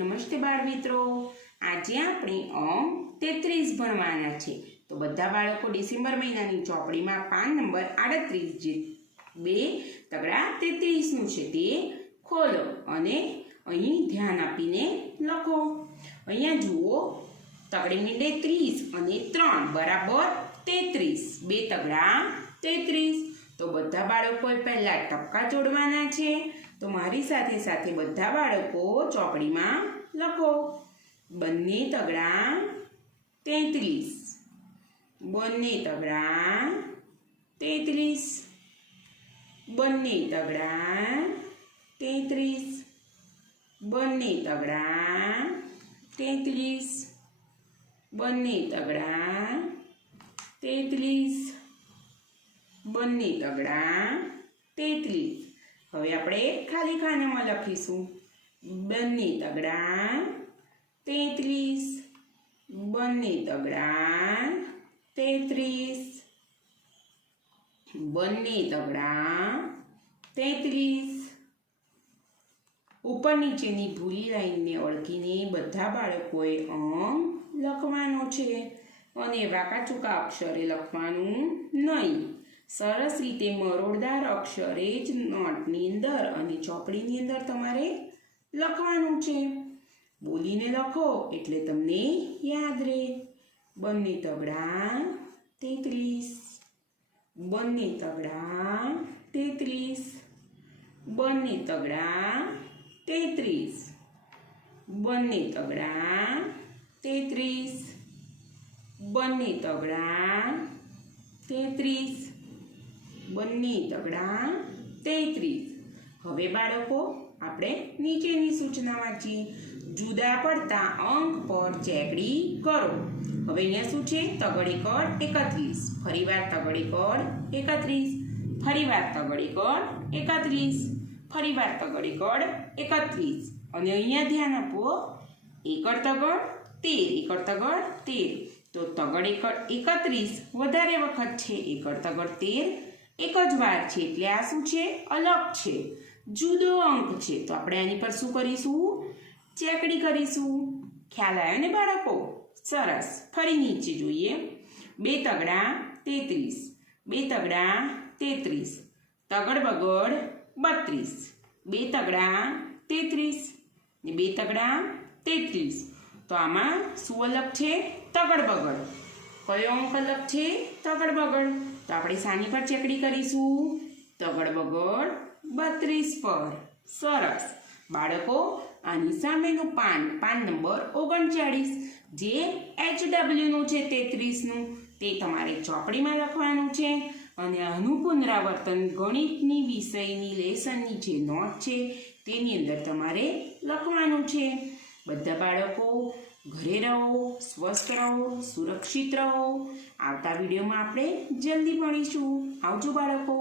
નમસ્તે બાળ મિત્રો, આજે આપણે અંક 33 ભણવાના છે। તો બધા બાળકો ડિસેમ્બર મહિનાની ચોપડીમાં પાન નંબર 38 જે 2 તગડા 33 નું છે તે ખોલો અને અહીં ધ્યાન આપીને લખો। અહીંયા જુઓ, તગડી મીંડે 30 અને 3 બરાબર 33, 2 તગડા 33। તો બધા બાળકોએ પહેલા ટપકા જોડવાના છે। તો મારી સાથે સાથે બધા બાળકો ચોપડીમાં લખો, બંને તગડા 33, બંને તગડા 33, બંને તગડા 33, બંને તગડા 33, બંને તગડા 33, બંને તગડા 33। હવે આપણે ખાલી ખાનામાં લખીશું, બંને તગડા 33, બંને તગડા 33, બંને તગડા 33। ઉપર નીચેની ભૂરી લાઈનને ઓળખીને બધા બાળકોએ અંક લખવાનો છે અને વાંકાચૂકા અક્ષરે લખવાનું નહીં। સરસ રીતે મરોડદાર અક્ષરે જ નોટની અંદર અને ચોપડીની અંદર તમારે લખવાનું છે। બોલીને લખો એટલે તમને યાદ રહે। બંને તગડા 33, બંને તગડા 33, બંને તગડા 33, બંને તગડા 33, બંને તગડા 33, બંને તગડા 33। હવે બાળકો આપણે નીચેની સૂચના વાંચીએ। જુદા પડતા અંક પર ચેકડી કરો। હવે અહીંયા શું છે? તગડે કડ 31, ફરીવાર તગડે કડ 31, ફરીવાર તગડે કડ 31, ફરીવાર તગડે કડ 31 અને અહીંયા ધ્યાન આપો, એકડ તગડ 13, એકડ તગડ 13। તો તગડે કડ 31 વધારે વખત છે, એકડ તગડ 13 એક જ વાર છે, એટલે આ શું છે? અલગ છે, જુદો અંક છે। તો આપણે આની પર શું કરીશું? ચેકડી કરીશું। ખ્યાલ આવ્યો ને બાળકો? સરસ। ફરી નીચે જોઈએ, 2 તગડા 33, 2 તગડા 33, તગડ બગડ 32, 2 તગડા 33 ને 2 તગડા 33। તો આમાં શું અલગ છે? તગડ બગડ। કયો અંક અલગ છે? તગડ બગડ। તો આપણે શાની પર ચેકડી કરીશું? તગડ બગડ 32 પર। સરસ બાળકો, આની સામેનું પાન નંબર 39 જે HW નું છે 33 નું, તે તમારે ચોપડીમાં લખવાનું છે અને આનું પુનરાવર્તન ગણિતની વિષયની લેસનની જે નોટ છે તેની અંદર તમારે લખવાનું છે। બધા બાળકો ઘરે રહો, સ્વસ્થ રહો, સુરક્ષિત રહો। આવતા વિડીયોમાં આપણે જલ્દી મળીશું। આવજો બાળકો।